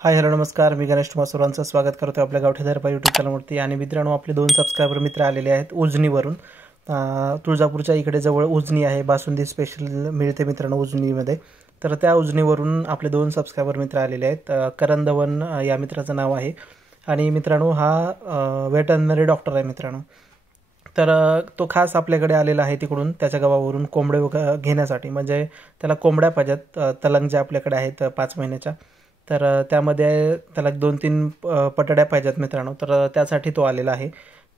Hi hello नमस्कार, मी गणेश तुम्हा सर्वांचं स्वागत करतो आपल्या गावठी दर्पा यूट्यूब चॅनलवरती. आणि मित्रांनो, आपले 2 सबस्क्रायबर मित्र आलेले आहेत उजनीवरून. तुळजापूरच्या इकडे जवळ उजनी आहे, बासुंदी स्पेशल मिळते मित्रांनो उजनीमध्ये. तर त्या उजनीवरून आपले 2 सबस्क्रायबर मित्र आलेले आहेत. करण धवन या मित्राचं नाव आहे. आणि मित्रांनो, हा वेटरनरी डॉक्टर आहे मित्रांनो. तर तो खास आपल्याकडे आलेला आहे तिकडून, त्याच्या गावावरून कोंबडे घेण्यासाठी. म्हणजे त्याला कोंबड्या पाहिजेत, तलंग जे आपल्याकडे आहेत 5 महिन्याच्या. तर त्यामध्ये त्याला 2-3 पटड्या पाहिजेत मित्रांनो. तर त्यासाठी तो आलेला आहे.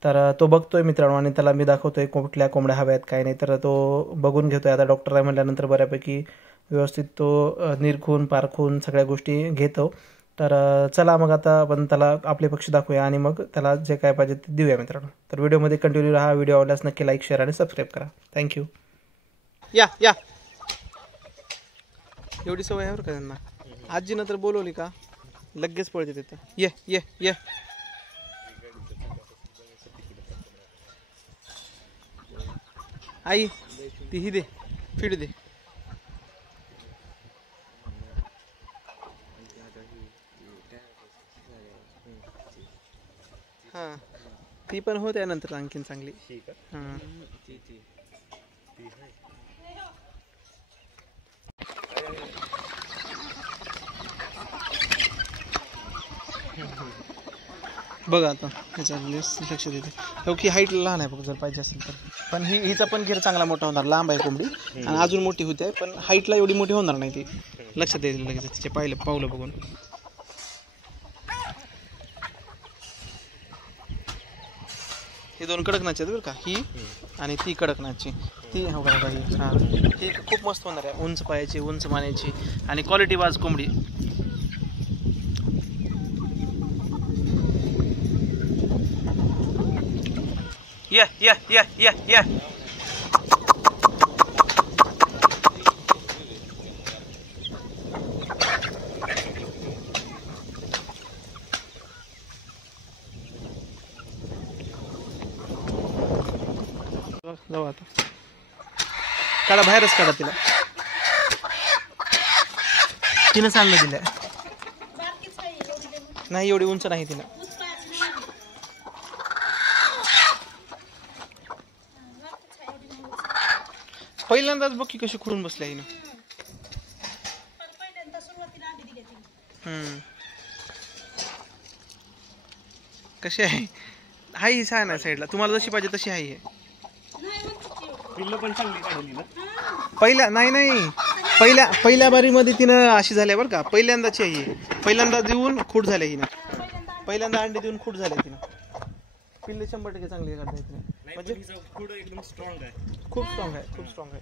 तर तो बघतोय मित्रांनो आणि त्याला मी दाखवतोय कुठल्या कोंबड्या हव्या आहेत काय नाही. तर तो बघून घेतोय. आता डॉक्टर आहे म्हटल्यानंतर बऱ्यापैकी व्यवस्थित तो निरखून पारखून सगळ्या गोष्टी घेतो. तर चला मग आता आपण त्याला आपले पक्षी दाखवूया आणि मग त्याला जे काय पाहिजे ते देऊया मित्रांनो. तर व्हिडिओमध्ये कंटिन्यू राहा. व्हिडिओ आवडल्यास नक्की लाईक शेअर आणि सबस्क्राईब करा. थँक्यू. या या एवढी सवय आहे बरं का त्यांना. आजीनं तर बोलवली का लगेच पळते तिथं. ये ये ये आई ती ही दे, फीड दे. हां ती पण होते नंतर आणखीन चांगली. हां बघा आता ह्याच्यामध्ये लक्ष देते. की हाईट लहान आहे बघ, जर पाहिजे असेल तर. पण हिचा पण घेर चांगला मोठा होणार. लांब आहे कोंबडी आणि अजून मोठी होते, पण हाईटला एवढी मोठी होणार नाही ती. लक्षात येईल लगेच तिचे पावलं बघून. हे 2 कडकनाथचे आहेत बरं का, ही आणि ती कडकनाथची. ती हो का ही. हां ही खूप मस्त होणार आहे. उंच पायाची, उंच मानेची आणि क्वालिटी वाज कोंबडी. या या या या या जाऊ आता. काढा बाहेरच काढा तिला. तिनं सांगलं दिलं नाही, एवढी उंच नाही तिला. पहिल्यांदाच बघ की कशी खुडून बसली आहे ना. कशी आहे? हाय छान आहे साईडला. तुम्हाला जशी पाहिजे तशी आहे. पहिल्या बारीमध्ये तिनं अशी झाली बरं का. पहिल्यांदाची आहे. पहिल्यांदा देऊन खूट झाले हिनं. पहिल्यांदा अंडे देऊन खूट झाले तिनं. पिल्ले 100% चांगली काढता तिने. म्हणजे एकदम स्ट्रॉंग आहे. खूप स्ट्रॉंग आहे. खूप स्ट्रॉंग आहे.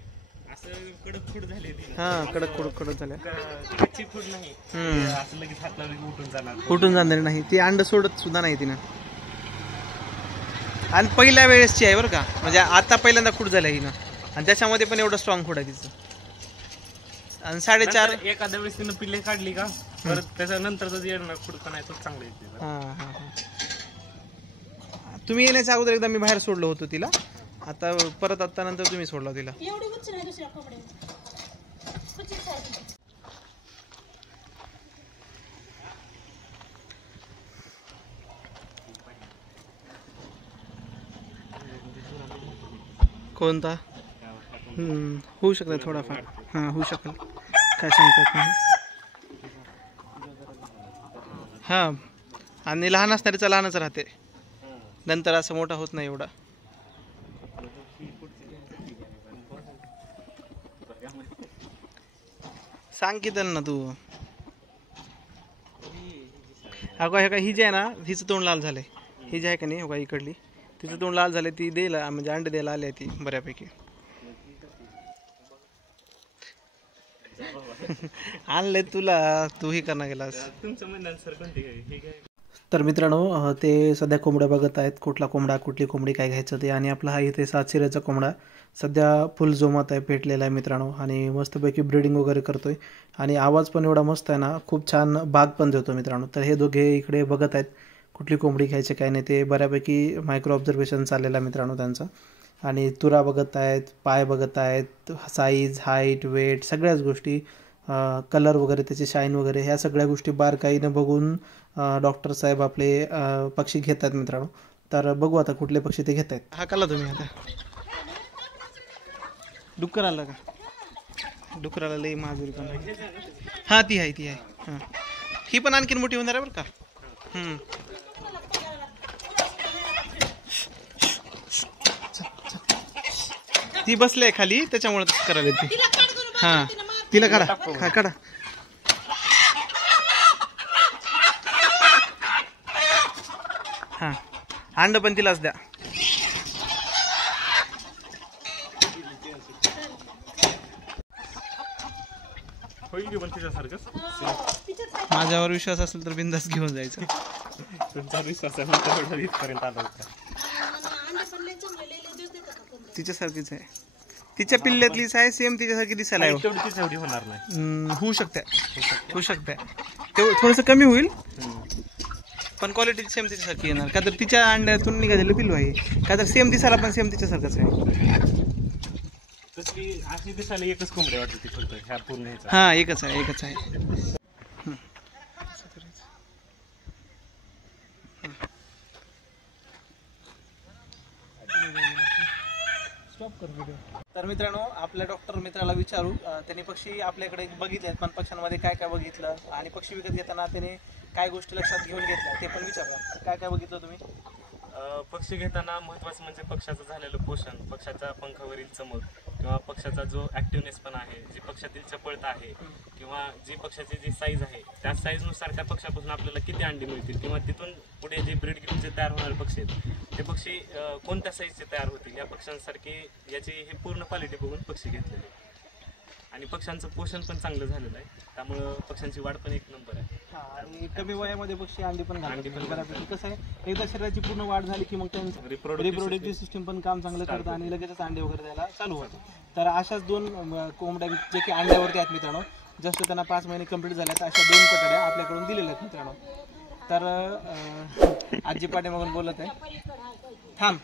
कडक खूट झाले. हां कडक खूट झाले. उठून जाणार नाही ती. अंड सोडत सुद्धा नाही तिनं. आणि पहिल्या वेळेसची आहे बरं का. म्हणजे आता पहिल्यांदा खूट झालं हिनं. आणि त्याच्यामध्ये पण एवढं स्ट्रॉंग खूट आहे तिचं. आणि 4.5 एखाद्या वेळेस तिनं पिल्ले काढली का परत त्याच्यानंतरच येणार खुडकं नाही तर चांगलं येते. हां हां हां. तुम्ही येण्याच्या अगोदर एकदा मी बाहेर सोडलं होतं तिला. आता परत आता नंतर तुम्ही सोडला तिला. कोणता? होऊ शकतं थोडाफार. हां होऊ शकेल, काय सांगतात नाही. हां आणि लहान असणारीचा लहानच राहते, नंतर असं मोठा होत नाही एवढा. सांग की त्यांना तू. अगं हे का ही जी आहे ना, हिचं तोंड लाल झालंय. ही जी आहे का नाही हो का इकडली, तिचं तोंड लाल झालंय. ती द्यायला म्हणजे अंडे द्यायला आली आहे ती बऱ्यापैकी. आणले तुला, तूही करणं गेलास. तर मित्रांनो, ते सध्या कोंबड्या बघत आहेत. कुठली कोंबडी काय घ्यायचं ते. आणि आपला हा इथे 7 शिऱ्याचा कोंबडा सध्या फुल जोमात आहे, पेटलेला आहे मित्रांनो. आणि मस्तपैकी ब्रीडिंग वगैरे करतोय. आणि आवाज पण एवढा मस्त आहे ना, खूप छान बाग पण देतो मित्रांनो. तर हे दोघे इकडे बघत आहेत कुठली कोंबडी घ्यायची काय नाही. ते बऱ्यापैकी मायक्रो ऑब्झर्वेशन चाललेलं आहे मित्रांनो त्यांचं. आणि तुरा बघत आहेत, पाय बघत आहेत, साईज, हाईट, वेट सगळ्याच गोष्टी कलर वगैरे त्याचे शाईन वगैरे ह्या सगळ्या गोष्टी बारकाईनं बघून डॉक्टर साहेब आपले पक्षी घेतात मित्रांनो. तर बघू आता कुठले पक्षी ते घेत आहेत. हा कला तुम्ही आता डुक्कर आला का? डुकराला लई महाजुरी पण आहे. हां ती आहे हां ही पण आणखीन मोठी होणार आहे बरं का. ती बसले खाली त्याच्यामुळे तसं करायला ती. हां तिला काढा काढा. हां अंड पण तिलाच द्या. माझ्यावर विश्वास असेल तर बिंदास घेऊन जायचं. तुमचा विश्वास आहे इथपर्यंत आला होता. तिच्यासारखीच आहे. तिच्या पिल्ल्यातलीच आहे सेम तिच्यासारखी दिसायला आहे. तेवढी होणार नाही. होऊ शकते थोडंसं कमी होईल पण क्वालिटी सेम तिच्यासारखी येणार. का तर तिच्या अंड्यातून निघालेलं पिल्लू आहे. का तर सेम दिसायला पण सेम तिच्यासारखंच आहे. अशी दिसायला एकच कोंबड्या वाटते ती फक्त ह्या पूर्ण ह्याचा. हा एकच आहे. तर मित्रांनो आपल्या डॉक्टर मित्राला विचारू त्यांनी पक्षी आपल्याकडे बघितले पण पक्ष्यांमध्ये काय काय बघितलं आणि पक्षी विकत घेताना त्याने काय गोष्टी लक्षात घेऊन घेतल्या ते पण विचारलं. काय काय बघितलं तुम्ही? पक्षी घेताना महत्त्वाचं म्हणजे पक्षाचं झालेलं पोषण, पक्षाच्या पंखावरील चमक किंवा पक्षाचा जो ऍक्टिव्हनेस पण आहे, जी पक्षातील चपळता आहे किंवा जी पक्षाची जी साईज आहे त्या साईजनुसार त्या पक्षापासून आपल्याला किती अंडी मिळतील किंवा तिथून पुढे जे ब्रीड घेऊन जे तयार होणारे पक्षी आहेत ते पक्षी कोणत्या साईजचे तयार होतील या पक्ष्यांसारखे याची हे पूर्ण क्वालिटी बघून पक्षी घेतलेले आणि पक्ष्यांचं पोषण पण चांगलं झालेलं आहे. त्यामुळं पक्ष्यांची वाढ पण एक नंबर आहे. आणि कमी वयामध्ये पक्षी अंडी पण घालतात. कसं आहे एकदा शरीराची पूर्ण वाढ झाली की मग त्यांचं रिप्रोडक्टिव्ह सिस्टीम पण काम चांगलं करतं आणि लगेचच अंडे वगैरे द्यायला चालू होतं. तर अशाच 2 कोंबड्या जे की अंड्यावरती आहेत मित्रांनो, जस्ट त्यांना 5 महिने कंप्लीट झाल्यात अशा 2 पटड्या आपल्याकडून दिलेल्या आहेत मित्रांनो. तर आजी पाठीमागून बोलत आहे. थांब